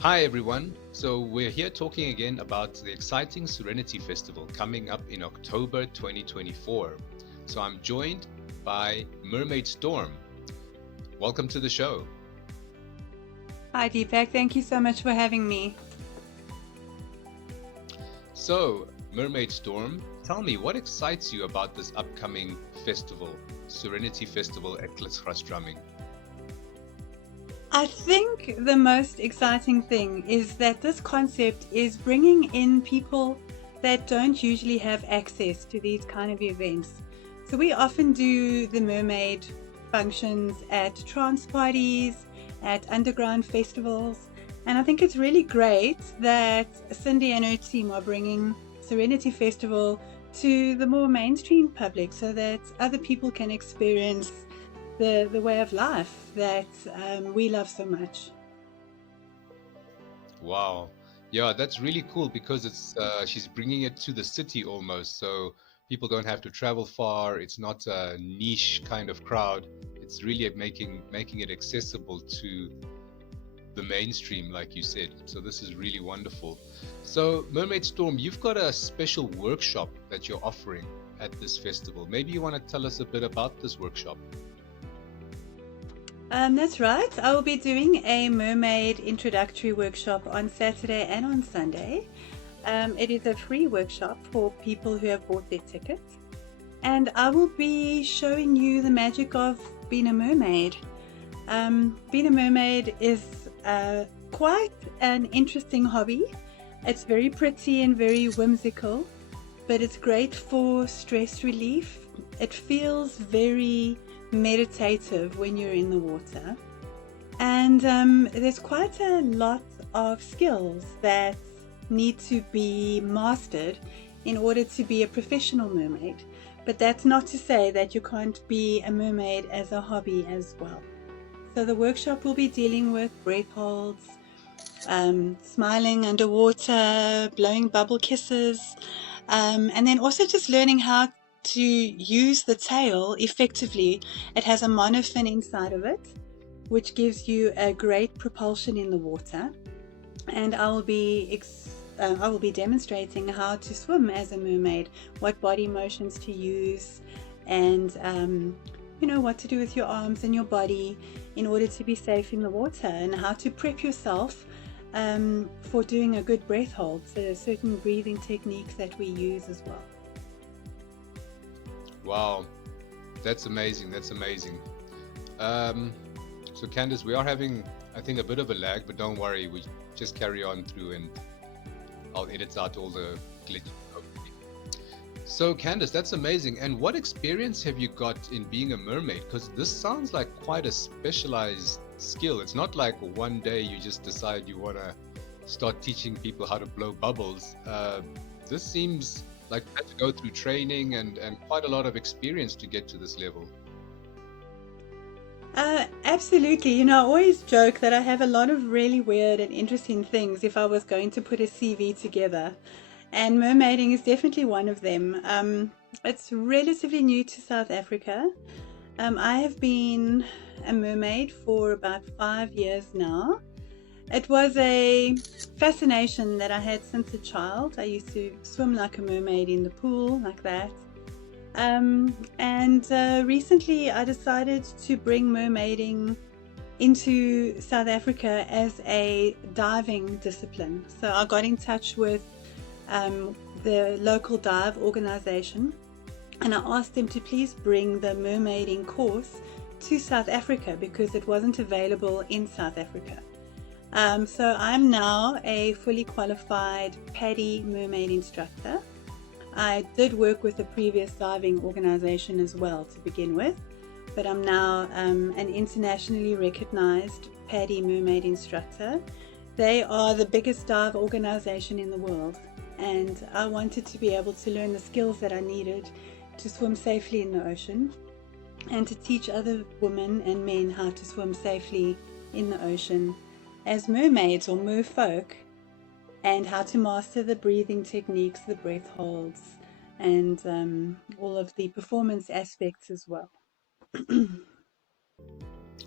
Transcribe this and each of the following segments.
Hi everyone. So we're here talking again about the exciting Serenity Festival coming up in October 2024. So I'm joined by Mermaid Storm. Welcome to the show. Hi, Deepak. Thank you so much for having me. So, Mermaid Storm, tell me what excites you about this upcoming festival, Serenity Festival at Klitsgras Drumming? I think the most exciting thing is that this concept is bringing in people that don't usually have access to these kind of events. So we often do the mermaid functions at trance parties, at underground festivals, and I think it's really great that Cindy and her team are bringing Serenity Festival to the more mainstream public so that other people can experience the way of life that we love so much. Wow. Yeah, that's really cool because it's she's bringing it to the city almost, so people don't have to travel far. It's not a niche kind of crowd. It's really making it accessible to the mainstream, like you said. So this is really wonderful. So Mermaid Storm, you've got a special workshop that you're offering at this festival. Maybe you want to tell us a bit about this workshop. That's right. I will be doing a mermaid introductory workshop on Saturday and on Sunday. It is a free workshop for people who have bought their tickets, and I will be showing you the magic of being a mermaid. Being a mermaid is quite an interesting hobby. It's very pretty and very whimsical, but it's great for stress relief. It feels very meditative when you're in the water. And there's quite a lot of skills that need to be mastered in order to be a professional mermaid. But that's not to say that you can't be a mermaid as a hobby as well. So the workshop will be dealing with breath holds, smiling underwater, blowing bubble kisses, and then also just learning how to use the tail effectively. It has a monofin inside of it, which gives you a great propulsion in the water. And I will be demonstrating how to swim as a mermaid, what body motions to use, and what to do with your arms and your body in order to be safe in the water, and how to prep yourself for doing a good breath hold. So there's certain breathing techniques that we use as well. Wow, that's amazing. That's amazing. Um, so Candice, we are having, I think, a bit of a lag, but don't worry. We just carry on through and I'll edit out all the glitches. So Candice, that's amazing. And what experience have you got in being a mermaid? Because this sounds like quite a specialized skill. It's not like one day you just decide you want to start teaching people how to blow bubbles. This seems like you had to go through training and quite a lot of experience to get to this level. Absolutely. You know, I always joke that I have a lot of really weird and interesting things if I was going to put a CV together. And mermaiding is definitely one of them. It's relatively new to South Africa. I have been a mermaid for about 5 years now. It was a fascination that I had since a child. I used to swim like a mermaid in the pool, like that. And recently I decided to bring mermaiding into South Africa as a diving discipline. So I got in touch with the local dive organization, and I asked them to please bring the mermaiding course to South Africa because it wasn't available in South Africa. So I'm now a fully qualified PADI mermaid instructor. I did work with a previous diving organization as well to begin with, but I'm now an internationally recognized PADI mermaid instructor. They are the biggest dive organization in the world, and I wanted to be able to learn the skills that I needed to swim safely in the ocean and to teach other women and men how to swim safely in the ocean as mermaids or merfolk, and how to master the breathing techniques, the breath holds, and all of the performance aspects as well.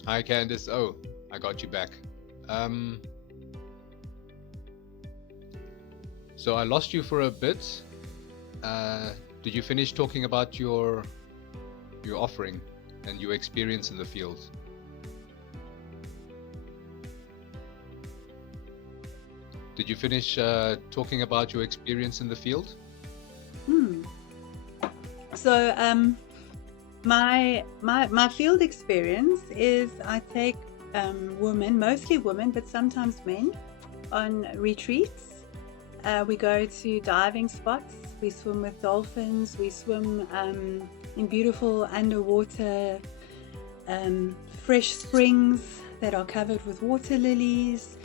Hi, Hi, Candice. Oh, I got you back. Um, So I lost you for a bit. Did you finish talking about your offering and your experience in the field? Did you finish talking about your experience in the field? Hmm. So my field experience is I take women, mostly women, but sometimes men, on retreats. We go to diving spots. We swim with dolphins. We swim in beautiful underwater fresh springs that are covered with water lilies.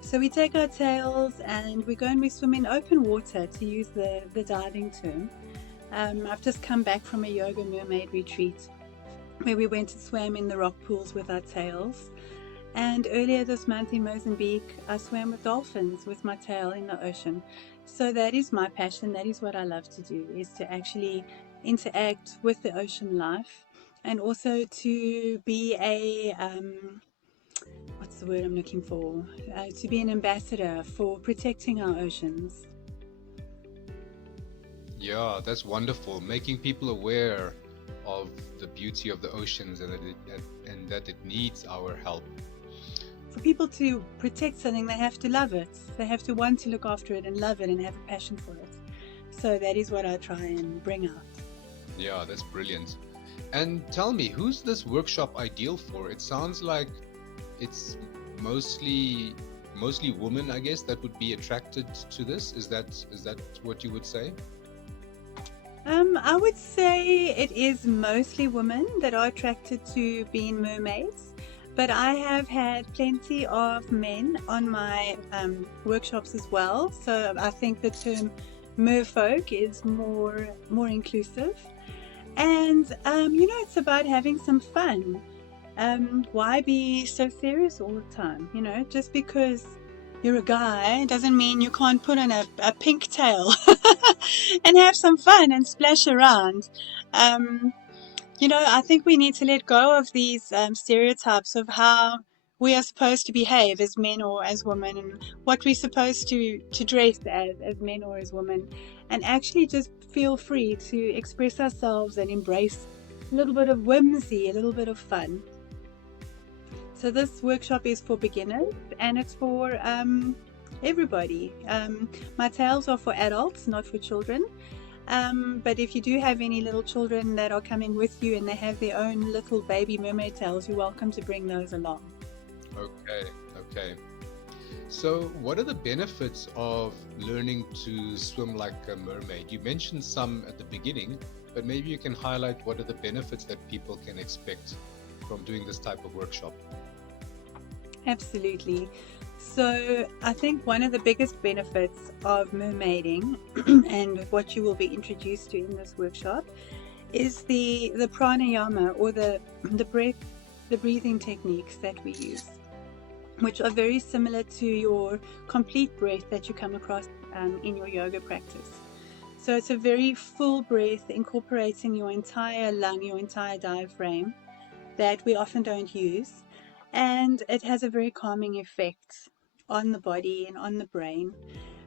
So we take our tails and we go and we swim in open water, to use the diving term. I've just come back from a yoga mermaid retreat where we went and swam in the rock pools with our tails. And earlier this month in Mozambique, I swam with dolphins with my tail in the ocean. So that is my passion. That is what I love to do, is to actually interact with the ocean life, and also to be a what's the word I'm looking for? To be an ambassador for protecting our oceans. Yeah, that's wonderful. Making people aware of the beauty of the oceans and that it needs our help. For people to protect something, they have to love it. They have to want to look after it and love it and have a passion for it. So that is what I try and bring out. Yeah, that's brilliant. And tell me, who's this workshop ideal for? It sounds like it's mostly women, I guess, that would be attracted to this. Is that what you would say? I would say it is mostly women that are attracted to being mermaids, but I have had plenty of men on my workshops as well. So I think the term merfolk is more inclusive. And it's about having some fun. Why be so serious all the time? Just because you're a guy doesn't mean you can't put on a pink tail and have some fun and splash around. Um, I think we need to let go of these stereotypes of how we are supposed to behave as men or as women, and what we're supposed to dress as men or as women, and actually just feel free to express ourselves and embrace a little bit of whimsy, a little bit of fun. So this workshop is for beginners and it's for everybody. My tales are for adults, not for children. But if you do have any little children that are coming with you and they have their own little baby mermaid tails, you're welcome to bring those along. Okay, okay. So, what are the benefits of learning to swim like a mermaid? You mentioned some at the beginning, but maybe you can highlight what are the benefits that people can expect from doing this type of workshop. Absolutely. So I think one of the biggest benefits of mermaiding and what you will be introduced to in this workshop is the pranayama, or the breathing techniques that we use, which are very similar to your complete breath that you come across in your yoga practice. So it's a very full breath, incorporating your entire lung, your entire diaphragm, that we often don't use. And it has a very calming effect on the body and on the brain,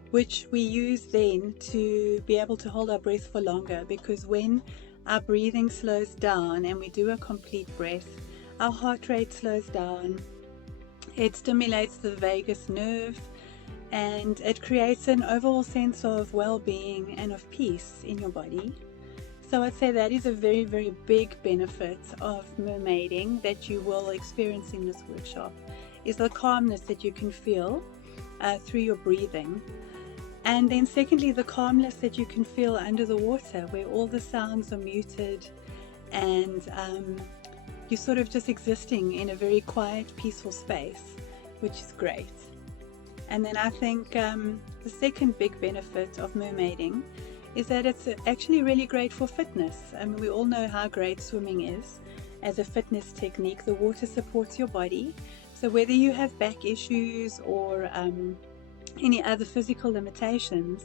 which we use then to be able to hold our breath for longer, because when our breathing slows down and we do a complete breath, our heart rate slows down. It stimulates the vagus nerve and it creates an overall sense of well-being and of peace in your body. So I'd say that is a very, very big benefit of mermaiding that you will experience in this workshop, is the calmness that you can feel through your breathing. And then secondly, the calmness that you can feel under the water, where all the sounds are muted and you're sort of just existing in a very quiet, peaceful space, which is great. And then I think the second big benefit of mermaiding is that it's actually really great for fitness. I mean, we all know how great swimming is as a fitness technique. The water supports your body. So whether you have back issues or any other physical limitations,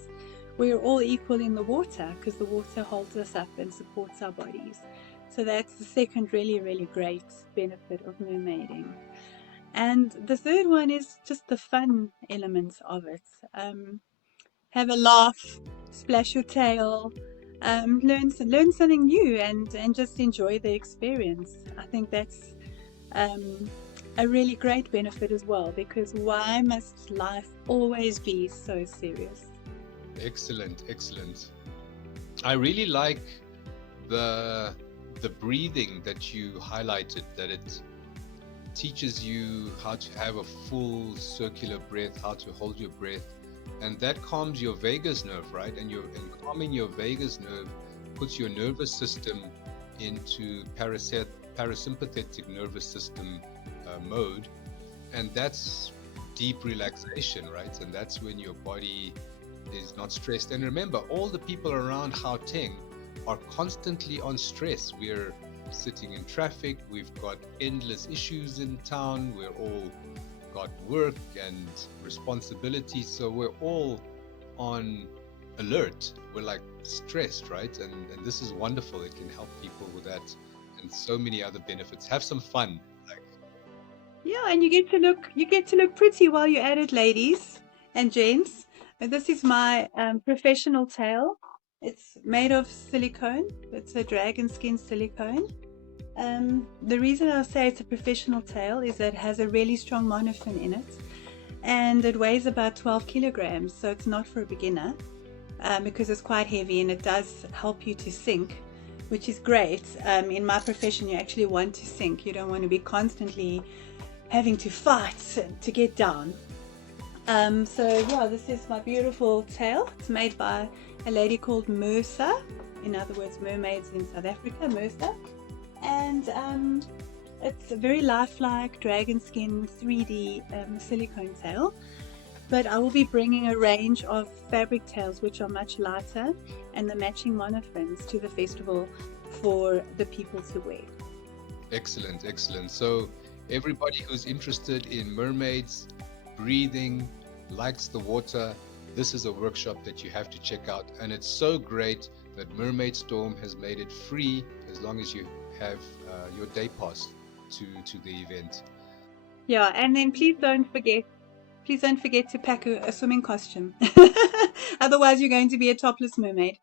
we're all equal in the water, because the water holds us up and supports our bodies. So that's the second really, really great benefit of mermaiding. And the third one is just the fun elements of it. have a laugh, splash your tail, learn something new, and just enjoy the experience. I think that's a really great benefit as well, because why must life always be so serious? Excellent, excellent. I really like the breathing that you highlighted, that it teaches you how to have a full circular breath, how to hold your breath, and that calms your vagus nerve, right? And calming your vagus nerve puts your nervous system into parasympathetic nervous system mode, and that's deep relaxation, right? And that's when your body is not stressed. And remember, all the people around Gauteng are constantly on stress. We're sitting in traffic, we've got endless issues in town, we're all got work and responsibilities, so we're all on alert, we're like stressed, right? And this is wonderful. It can help people with that and so many other benefits. Have some fun. Yeah, and you get to look pretty while you're at it, ladies and gents. And this is my professional tail. It's made of silicone. It's a dragon skin silicone. The reason I say it's a professional tail is that it has a really strong monofin in it, and it weighs about 12 kilograms, so it's not for a beginner, because it's quite heavy and it does help you to sink, which is great. In my profession, you actually want to sink. You don't want to be constantly having to fight to get down. So yeah, this is my beautiful tail. It's made by a lady called Mercer, in other words, mermaids in South Africa, Mercer. And it's a very lifelike dragon skin 3D silicone tail. But I will be bringing a range of fabric tails which are much lighter, and the matching monofins to the festival for the people to wear. Excellent, excellent. So everybody who's interested in mermaids, breathing, likes the water, this is a workshop that you have to check out. And it's so great that Mermaid Storm has made it free as long as you have your day pass to the event. Yeah, and then please don't forget to pack a swimming costume. Otherwise, you're going to be a topless mermaid.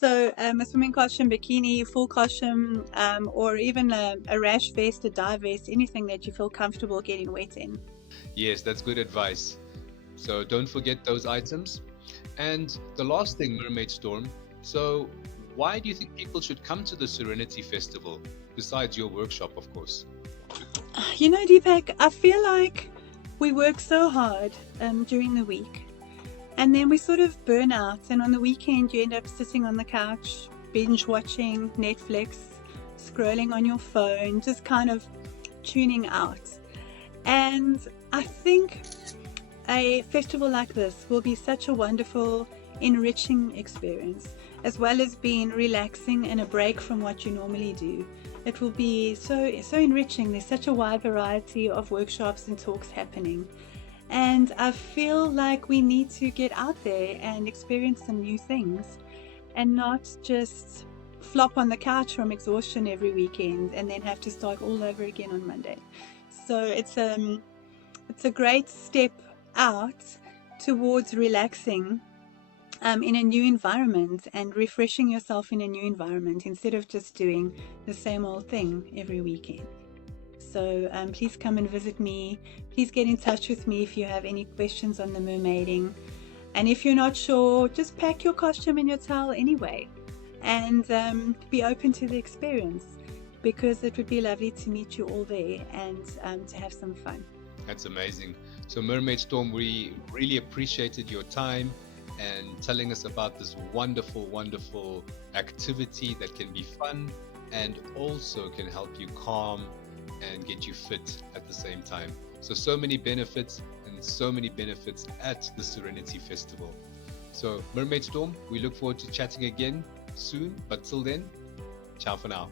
So a swimming costume, bikini, full costume, or even a rash vest, a dive vest, anything that you feel comfortable getting wet in. Yes, that's good advice. So don't forget those items. And the last thing, Mermaid Storm. So why do you think people should come to the Serenity Festival, besides your workshop, of course? You know, Deepak, I feel like we work so hard during the week, and then we sort of burn out, and on the weekend you end up sitting on the couch, binge watching Netflix, scrolling on your phone, just kind of tuning out. And I think a festival like this will be such a wonderful, enriching experience, as well as being relaxing and a break from what you normally do. It will be so enriching. There's such a wide variety of workshops and talks happening. And I feel like we need to get out there and experience some new things, and not just flop on the couch from exhaustion every weekend and then have to start all over again on Monday. So it's a great step out towards relaxing in a new environment and refreshing yourself in a new environment, instead of just doing the same old thing every weekend. So please come and visit me. Please get in touch with me if you have any questions on the mermaiding. And if you're not sure, just pack your costume and your towel anyway, and be open to the experience, because it would be lovely to meet you all there and to have some fun. That's amazing. So Mermaid Storm, we really appreciated your time and telling us about this wonderful, wonderful activity that can be fun and also can help you calm and get you fit at the same time. So many benefits, and so many benefits at the Serenity Festival. So Mermaid Storm, we look forward to chatting again soon, but till then, ciao for now.